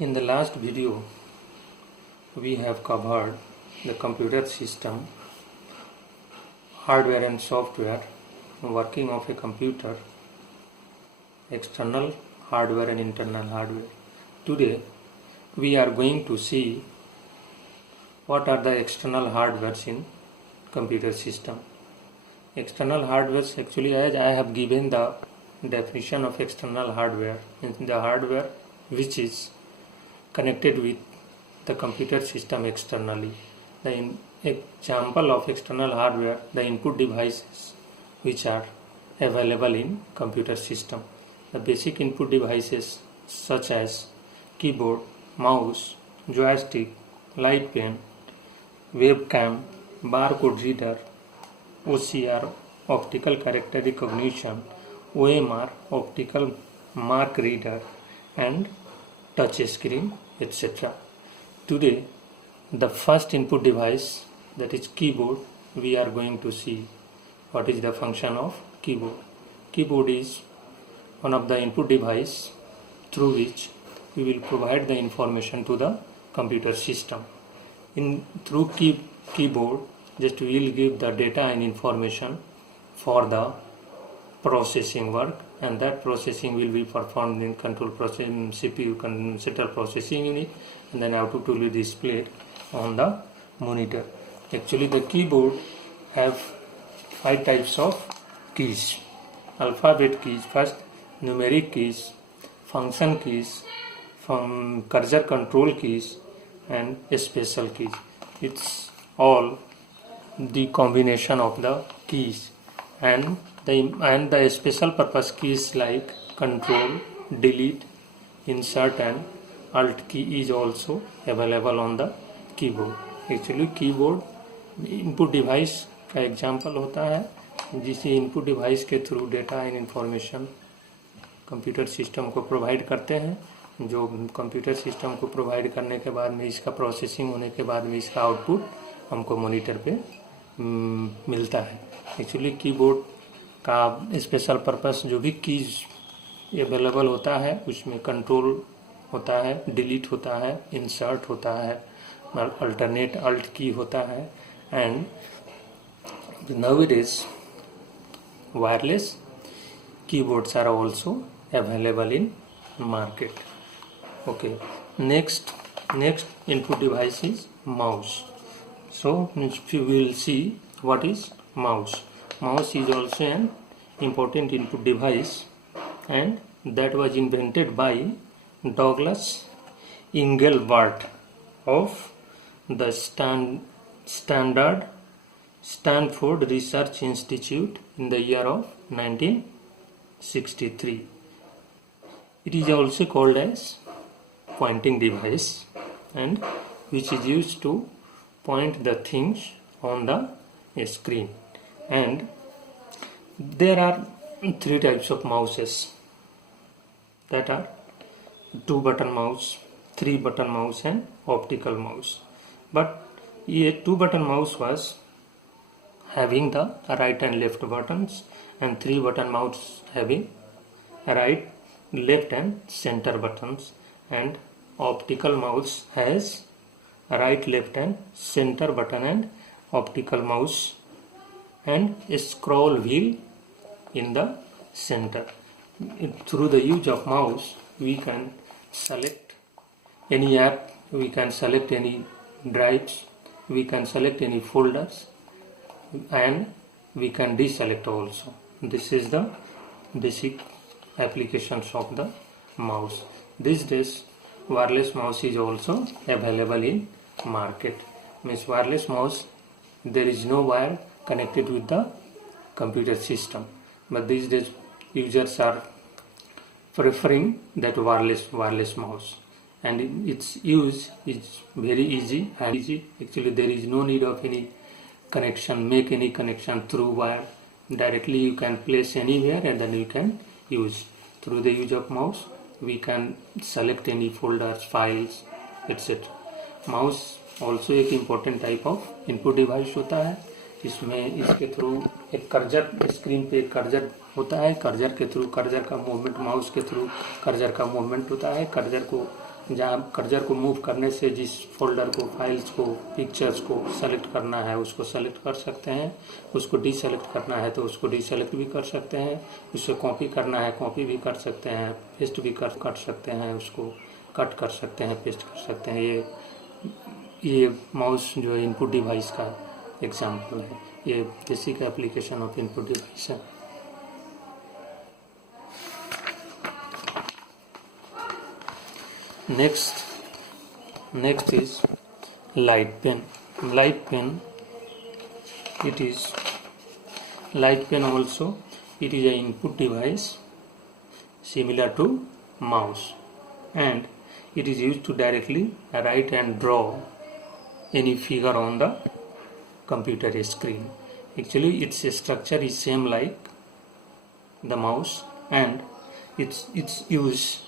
In the last video, we have covered the computer system, hardware and software, working of a computer, external hardware and internal hardware. Today, we are going to see what are the external hardwares in computer system. External hardwares, actually, as I have given the definition of external hardware, means the hardware which is connected with the computer system externally. The example of external hardware, the input devices which are available in computer system. The basic input devices such as keyboard, mouse, joystick, light pen, webcam, barcode reader, OCR, optical character recognition, OMR, optical mark reader, and touch screen, etc. Today, the first input device, that is keyboard, we are going to see what is the function of keyboard. Keyboard is one of the input device through which we will provide the information to the computer system. Through keyboard, just we will give the data and information for the processing work, and that processing will be performed in control processing, CPU central processing unit, and then output will be displayed on the monitor. Actually, the keyboard have 5 types of keys: alphabet keys, first numeric keys, function keys, from cursor control keys, and special keys. It's all the combination of the keys, and the special purpose keys like control, delete, insert and alt key is also available on the keyboard. Actually keyboard input device का example होता है जिसे input device के through data and information computer system को provide करते हैं, जो computer system को प्रोवाइड करने के बाद में इसका प्रोसेसिंग होने के बाद में इसका आउटपुट हमको मॉनिटर पे मिलता है. एक्चुअली कीबोर्ड का स्पेशल पर्पस जो भी कीज अवेलेबल होता है उसमें कंट्रोल होता है, डिलीट होता है, इंसर्ट होता है, अल्टरनेट अल्ट की होता है, and nowadays wireless keyboards are also available in market. Okay, next input device is mouse. So we will see what is mouse. Mouse is also an important input device, and that was invented by Douglas Engelbart of the Stanford Research Institute in the year of 1963. It is also called as pointing device, and which is used to point the things on the screen. And there are 3 types of mouses, that are 2-button mouse, 3-button mouse and optical mouse. But a 2-button mouse was having the right and left buttons, and 3-button mouse having right, left and center buttons, and optical mouse has right, left and center button and optical mouse and a scroll wheel in the center. Through the use of mouse we can select any app, we can select any drives, we can select any folders, and we can deselect also. This is the basic applications of the mouse. These days wireless mouse is also available in market. Means wireless mouse, there is no wire connected with the computer system, but these days users are preferring that wireless mouse, and its use is very easy and easy. Actually there is no need of any connection, make any connection through wire. Directly you can place anywhere and then you can use. Through the use of mouse we can select any folders, files, etc. Mouse also एक important type of input device होता है. इसमें इसके through एक cursor, screen पे एक cursor होता है, कर्जर के थ्रू कर्जर का मूवमेंट, माउस के थ्रू कर्जर का मूवमेंट होता है, कर्जर को जहाँ कर्सर को मूव करने से जिस फोल्डर को, फाइल्स को, पिक्चर्स को सेलेक्ट करना है उसको सेलेक्ट कर सकते हैं, उसको डीसेलेक्ट करना है तो उसको डीसेलेक्ट भी कर सकते हैं, उससे कॉपी करना है कॉपी भी कर सकते हैं, पेस्ट भी कर सकते हैं, उसको कट कर सकते हैं, पेस्ट कर सकते हैं। ये माउस जो है इनपुट डिवाइस का एग्जाम्पल है। ये basic application of input device है। Next is light pen. Light pen also, it is an input device similar to mouse, and it is used to directly write and draw any figure on the computer screen. Actually its structure is same like the mouse, and its use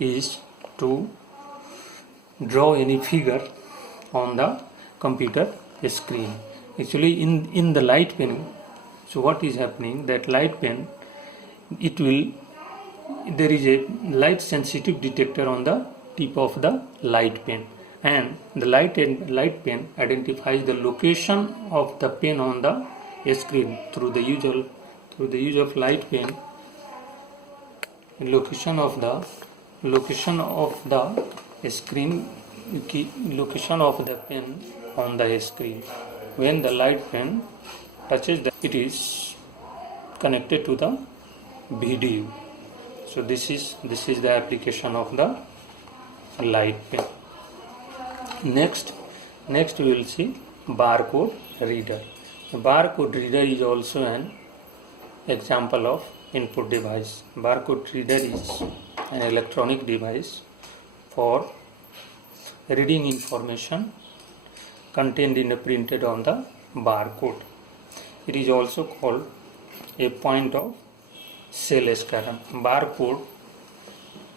is to draw any figure on the computer screen. Actually in the light pen, so what is happening, that light pen, there is a light sensitive detector on the tip of the light pen, and the light pen identifies the location of the pen on the screen through the use of light pen. Location of the screen, location of the pen on the screen. When the light pen touches it is connected to the video. So this is the application of the light pen. Next we will see barcode reader. Barcode reader is also an example of input device. Barcode reader is an electronic device for reading information contained in a printed on the barcode. It is also called a point of sale scanner. Barcode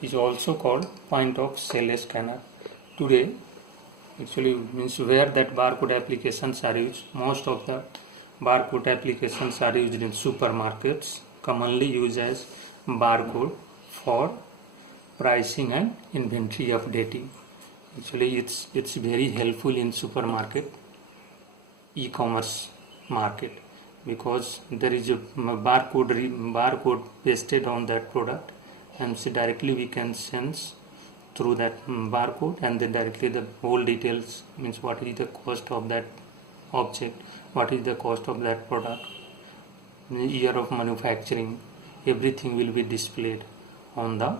is also called point of sale scanner. Today, actually means where that barcode applications are used. Most of the barcode applications are used in supermarkets, commonly used as barcode for pricing and inventory updating. Actually it's very helpful in supermarket, e-commerce market, because there is a barcode pasted on that product, and so directly we can sense through that barcode, and then directly the whole details, means what is the cost of that object, what is the cost of that product, year of manufacturing, everything will be displayed on the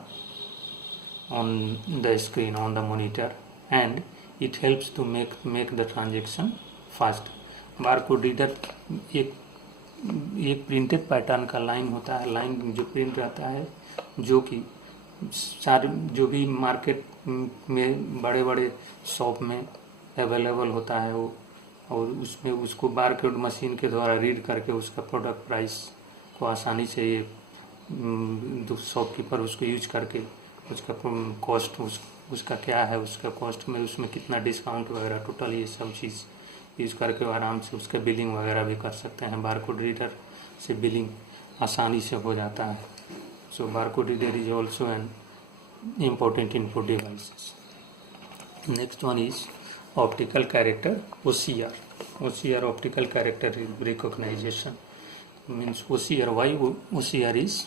screen, on the monitor, and it helps to make the transaction fast. Barcode reader एक printed pattern का line होता है, line जो print रहता है, जो कि सारे जो भी मार्केट में बड़े बड़े शॉप में अवेलेबल होता है वो, और उसमें उसको बारकोड मशीन के द्वारा रीड करके उसका प्रोडक्ट प्राइस को आसानी से ये शॉपकीपर उसको यूज करके उसका कॉस्ट उसका क्या है, उसका कॉस्ट में उसमें कितना डिस्काउंट वगैरह, टोटल ये सब चीज़ यूज करके आराम से उसका बिलिंग वगैरह भी कर सकते हैं। बारकोड रीडर से बिलिंग आसानी से हो जाता है। So barcode reader is also an important input device. Next one is optical character OCR, optical character recognition. Means OCR, why OCR is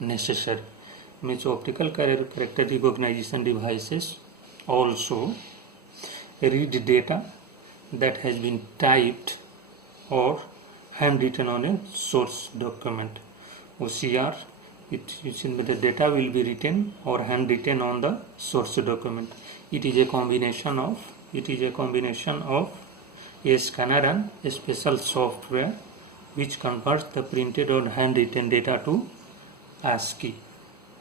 necessary, means optical character recognition devices also read data that has been typed or handwritten on a source document. OCR, the data will be written or handwritten on the source document. It is a combination of a scanner and a special software which converts the printed or handwritten data to ASCII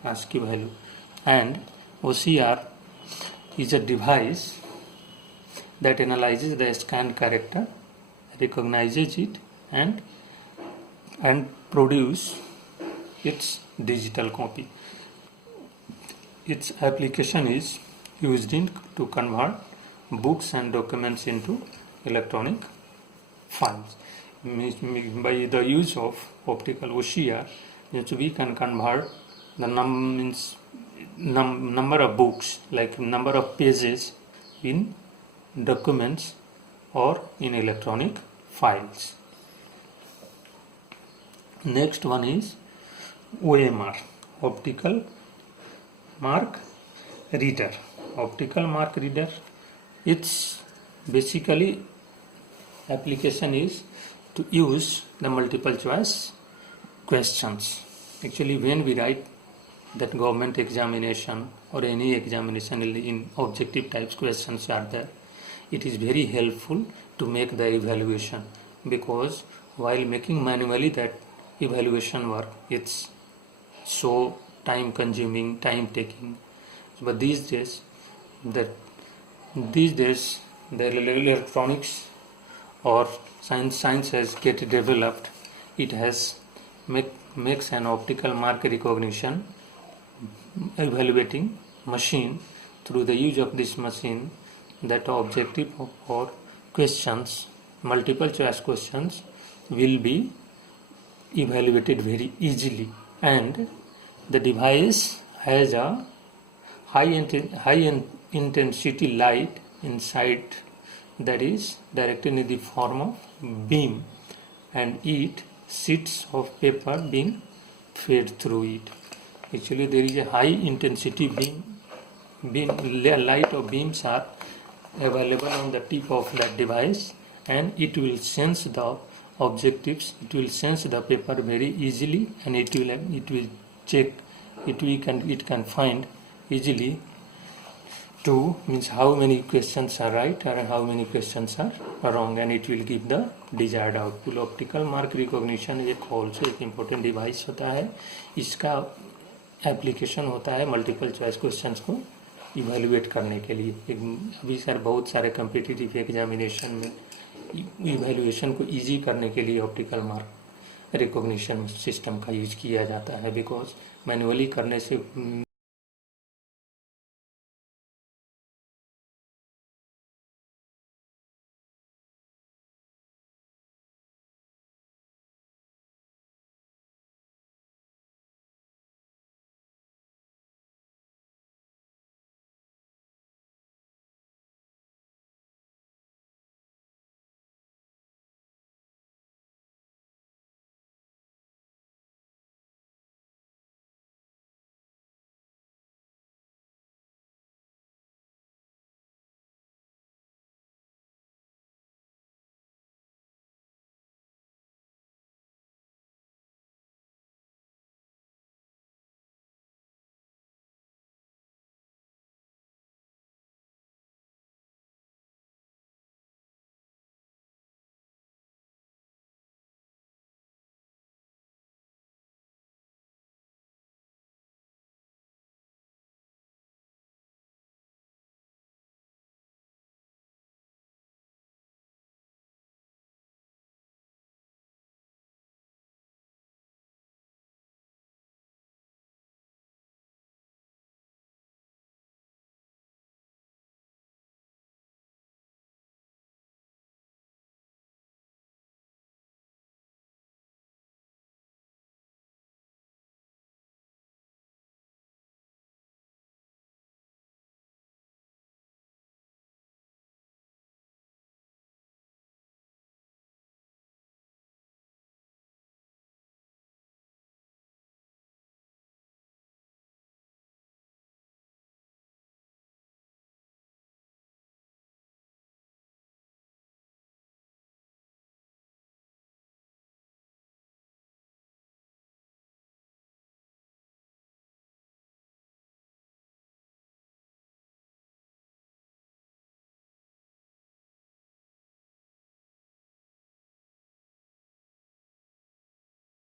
value. And OCR is a device that analyzes the scanned character, recognizes it, and produce its digital copy. Its application is used to convert books and documents into electronic files. By the use of optical OCR, we can convert the number of books, like number of pages in documents or in electronic files. Next one is OMR, optical mark reader. Optical mark reader, its basically application is to use the multiple choice questions. Actually, when we write that government examination or any examination in objective types questions are there, it is very helpful to make the evaluation, because while making manually that evaluation work, it's so time consuming, time taking. But these days the electronics or science has get developed. It has makes an optical mark recognition evaluating machine. Through the use of this machine, that objective or questions, multiple choice questions, will be evaluated very easily, and the device has a high intensity light inside, that is directed in the form of beam, and it sheets of paper being fed through it. Actually, there is a high intensity beam light or beams are available on the tip of that device, and it will sense the objectives, it will sense the paper very easily, and it will check it can find easily to means how many questions are right or how many questions are wrong, and it will give the desired output. Optical mark recognition एक also एक important device होता है. इसका application होता है multiple choice questions को evaluate करने के लिए. अभी सर बहुत सारे कम्पिटिटिव एग्जामिनेशन में इवेलुएशन को इजी करने के लिए ऑप्टिकल मार्क रिकॉग्निशन सिस्टम का यूज किया जाता है, बिकॉज मैनुअली करने से